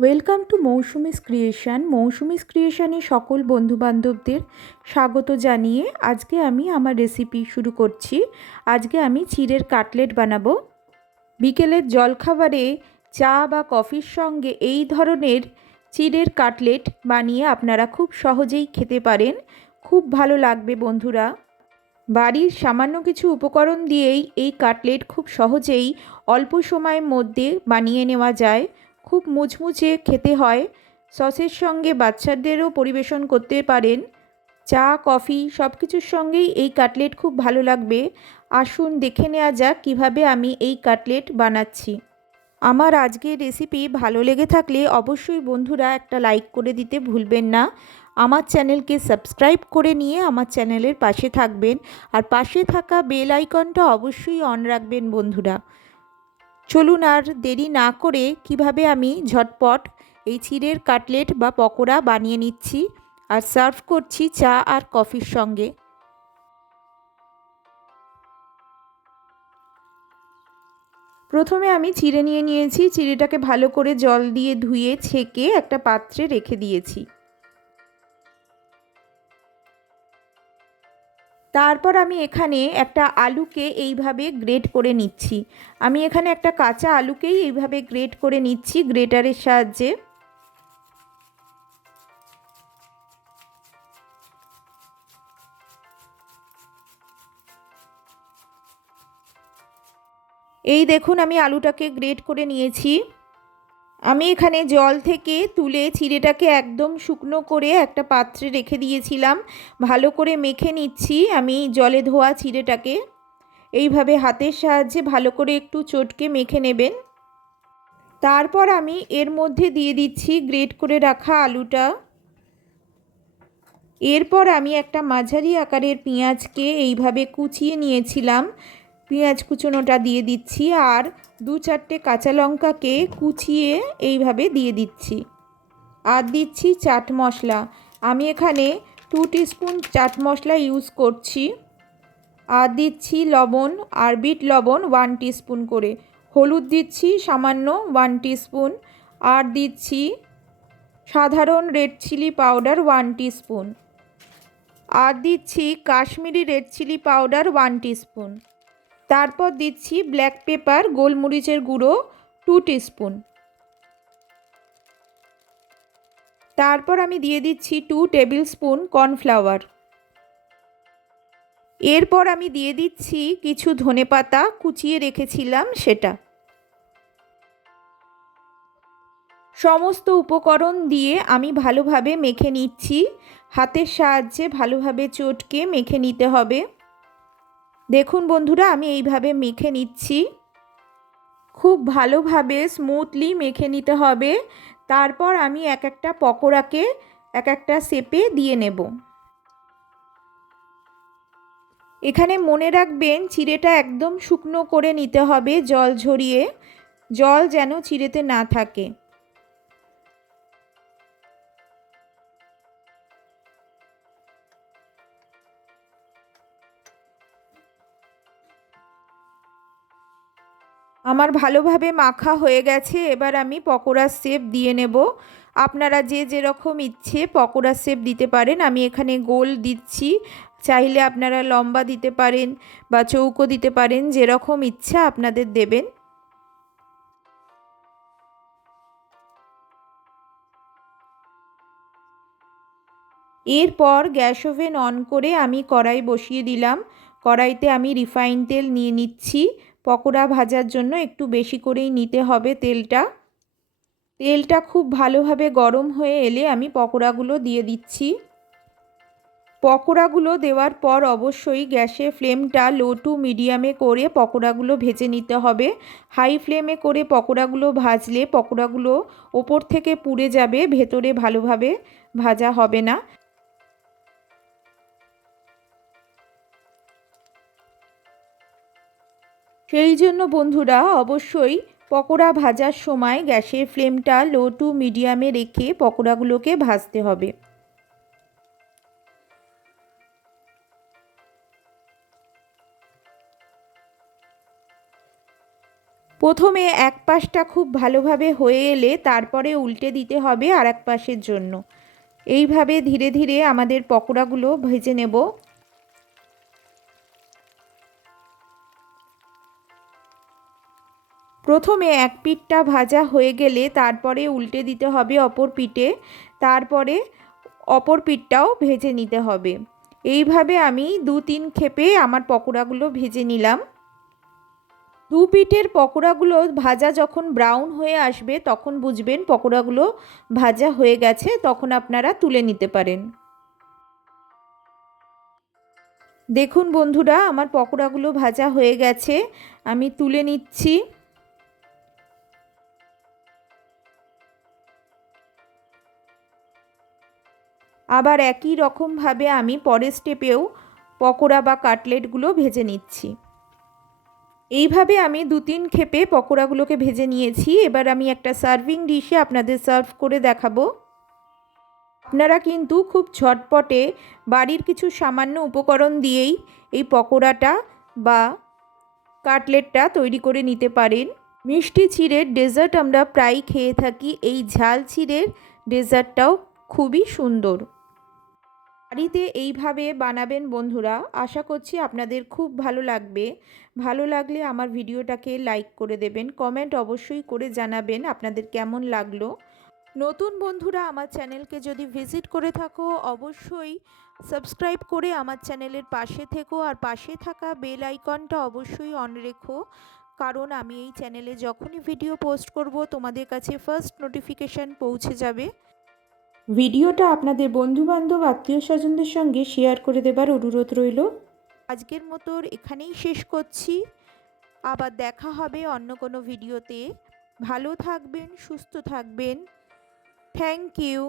Welcome to Mousumi's creation. Mousumi's ক্রিয়েশনে সকল বন্ধুবান্ধবদের স্বাগত জানিয়ে আজকে আমি আমার রেসিপি শুরু করছি। আজকে আমি চিড়ের কাটলেট বানাবো। বিকেলের জলখাবারে চা বা কফির সঙ্গে এই ধরনের চিড়ের কাটলেট বানিয়ে আপনারা খুব সহজেই খেতে পারেন। খুব ভালো লাগবে বন্ধুরা। বাড়ির সামান্য কিছু উপকরণ দিয়েই এই কাটলেট খুব সহজেই অল্প সময়ের মধ্যে বানিয়ে নেওয়া যায়। খুব মুচমুচে খেতে হয়। সসের সঙ্গে বাচ্চাদেরও পরিবেশন করতে পারেন। চা কফি সব কিছুর সঙ্গেই এই কাটলেট খুব ভালো লাগবে। আসুন দেখে নেওয়া যাক কীভাবে আমি এই কাটলেট বানাচ্ছি। আমার আজকের রেসিপি ভালো লেগে থাকলে অবশ্যই বন্ধুরা একটা লাইক করে দিতে ভুলবেন না। আমার চ্যানেলকে সাবস্ক্রাইব করে নিয়ে আমার চ্যানেলের পাশে থাকবেন, আর পাশে থাকা বেল আইকনটা অবশ্যই অন রাখবেন বন্ধুরা। চলুন আর দেরি না করে কিভাবে আমি ঝটপট এই চিড়ের কাটলেট বা পকোড়া বানিয়ে নিচ্ছি আর সার্ভ করছি চা আর কফির সঙ্গে। প্রথমে আমি চিড়ে নিয়ে নিয়েছি। চিড়েটাকে ভালো করে জল দিয়ে ধুয়ে ছেঁকে একটা পাত্রে রেখে দিয়েছি। তারপর আমি এখানে একটা আলুকে এইভাবে গ্রেট করে নিচ্ছি। আমি এখানে একটা কাঁচা আলুকেই এইভাবে গ্রেট করে নিচ্ছি গ্রেটারের সাহায্যে। এই দেখুন আমি আলুটাকে গ্রেট করে নিয়েছি। আমি এখানে জল থেকে তুলে চিড়েটাকে একদম শুকনো করে একটা পাত্রে রেখে দিয়েছিলাম। ভালো করে মেখে নিচ্ছি আমি জলে ধোয়া চিড়েটাকে। এইভাবে হাতের সাহায্যে ভালো করে একটু চটকে মেখে নেবেন। তারপর আমি এর মধ্যে দিয়ে দিচ্ছি গ্রেট করে রাখা আলুটা। এরপর আমি একটা মাঝারি আকারের পেঁয়াজকে এইভাবে কুচিয়ে নিয়েছিলাম, পেঁয়াজ কুচোনোটা দিয়ে দিচ্ছি। আর 2-4টে কাঁচা লঙ্কাকে কুচিয়ে এইভাবে দিয়ে দিচ্ছি। আর দিচ্ছি চাট মশলা। আমি এখানে 2 টিস্পুন চাট মশলা ইউজ করছি। আর দিচ্ছি লবণ, আর বিট লবণ 1 টিস্পুন করে। হলুদ দিচ্ছি সামান্য 1 টিস্পুন। আর দিচ্ছি সাধারণ রেড চিলি পাউডার 1 টিস্পুন। আর দিচ্ছি Kashmiri red chilli powder 1 teaspoon. তারপর দিচ্ছি ব্ল্যাক পেপার গোলমরিচের গুঁড়ো 2 টিস্পুন। তারপর আমি দিয়ে দিচ্ছি 2 টেবিল স্পুন কর্নফ্লাওয়ার। এরপর আমি দিয়ে দিচ্ছি কিছু ধনেপাতা কুচিয়ে রেখেছিলাম সেটা। সমস্ত উপকরণ দিয়ে আমি ভালোভাবে মেখে নিচ্ছি। হাতের সাহায্যে ভালোভাবে চটকে মেখে নিতে হবে। দেখুন বন্ধুরা আমি এইভাবে মেখে নিচ্ছি। খুব ভালোভাবে স্মুথলি মেখে নিতে হবে। তারপর আমি এক একটা পকোড়াকে এক একটা শেপে দিয়ে নেব। এখানে মনে রাখবেন চিড়েটা একদম শুকনো করে নিতে হবে, জল ঝরিয়ে। জল যেন চিড়েতে না থাকে। আমার ভালোভাবে মাখা হয়ে গেছে। এবার আমি পকোড়ার শেপ দিয়ে নেব। আপনারা যে যেরকম ইচ্ছে পকোড়ার শেপ দিতে পারেন। আমি এখানে গোল দিচ্ছি, চাইলে আপনারা লম্বা দিতে পারেন বা চৌকো দিতে পারেন, যেরকম ইচ্ছা আপনাদের দেবেন। এরপর গ্যাস ওভেন অন করে আমি কড়াই বসিয়ে দিলাম। কড়াইতে আমি রিফাইন তেল নিয়ে নিচ্ছি। পকোড়া ভাজার জন্য একটু বেশি করেই নিতে হবে তেলটা। তেলটা খুব ভালোভাবে গরম হয়ে এলে আমি পকোড়াগুলো দিয়ে দিচ্ছি। পকোড়াগুলো দেওয়ার পর অবশ্যই গ্যাসের ফ্লেমটা লো টু মিডিয়ামে করে পকোড়াগুলো ভেজে নিতে হবে। হাই ফ্লেমে করে পকোড়াগুলো ভাজলে পকোড়াগুলো ওপর থেকে পুড়ে যাবে, ভেতরে ভালোভাবে ভাজা হবে না। সেই জন্য বন্ধুরা অবশ্যই পকোড়া ভাজার সময় গ্যাসের ফ্লেমটা লো টু মিডিয়ামে রেখে পকোড়াগুলোকে ভাজতে হবে। প্রথমে এক পাশটা খুব ভালোভাবে হয়ে এলে তারপরে উল্টে দিতে হবে আর এক পাশের জন্য। এইভাবে ধীরে ধীরে আমাদের পকোড়াগুলো ভেজে নেব। প্রথমে এক পিঠটা ভাজা হয়ে গেলে তারপরে উল্টে দিতে হবে অপর পিঠে, তারপরে অপর পিঠটাও ভেজে নিতে হবে। এইভাবে আমি 2-3 ক্ষেপে আমার পকোড়াগুলো ভেজে নিলাম। দু পিঠের পকোড়াগুলো ভাজা যখন ব্রাউন হয়ে আসবে তখন বুঝবেন পকোড়াগুলো ভাজা হয়ে গেছে, তখন আপনারা তুলে নিতে পারেন। দেখুন বন্ধুরা, আমার পকোড়াগুলো ভাজা হয়ে গেছে, আমি তুলে নিচ্ছি। আবার একই রকমভাবে আমি পরের স্টেপেও পকোড়া বা কাটলেটগুলো ভেজে নিচ্ছি। এইভাবে আমি 2-3 ক্ষেপে পকোড়াগুলোকে ভেজে নিয়েছি। এবার আমি একটা সার্ভিং ডিশে আপনাদের সার্ভ করে দেখাবো। আপনারা কিন্তু খুব ঝটপটে বাড়ির কিছু সামান্য উপকরণ দিয়েই এই পকোড়াটা বা কাটলেটটা তৈরি করে নিতে পারেন। মিষ্টি চিড়ের ডেজার্ট আমরা প্রায়ই খেয়ে থাকি, এই ঝাল চিড়ের ডেজার্টটাও খুবই সুন্দর। বাড়িতে এইভাবে বানাবেন বন্ধুরা, আশা করছি আপনাদের খুব ভালো লাগবে। ভালো লাগলে আমার ভিডিওটাকে লাইক করে দেবেন, কমেন্ট অবশ্যই করে জানাবেন আপনাদের কেমন লাগলো। নতুন বন্ধুরা আমার চ্যানেলকে যদি ভিজিট করে থাকো অবশ্যই সাবস্ক্রাইব করে আমার চ্যানেলের পাশে থেকো, আর পাশে থাকা বেল আইকনটা অবশ্যই অন রেখো, কারণ আমি এই চ্যানেলে যখনই ভিডিও পোস্ট করব তোমাদের কাছে ফার্স্ট নোটিফিকেশান পৌঁছে যাবে। ভিডিওটা আপনাদের বন্ধুবান্ধব আত্মীয় স্বজনদের সঙ্গে শেয়ার করে দেবার অনুরোধ রইল। আজকের মতো এখানেই শেষ করছি, আবার দেখা হবে অন্য কোনো ভিডিওতে। ভালো থাকবেন, সুস্থ থাকবেন। Thank you.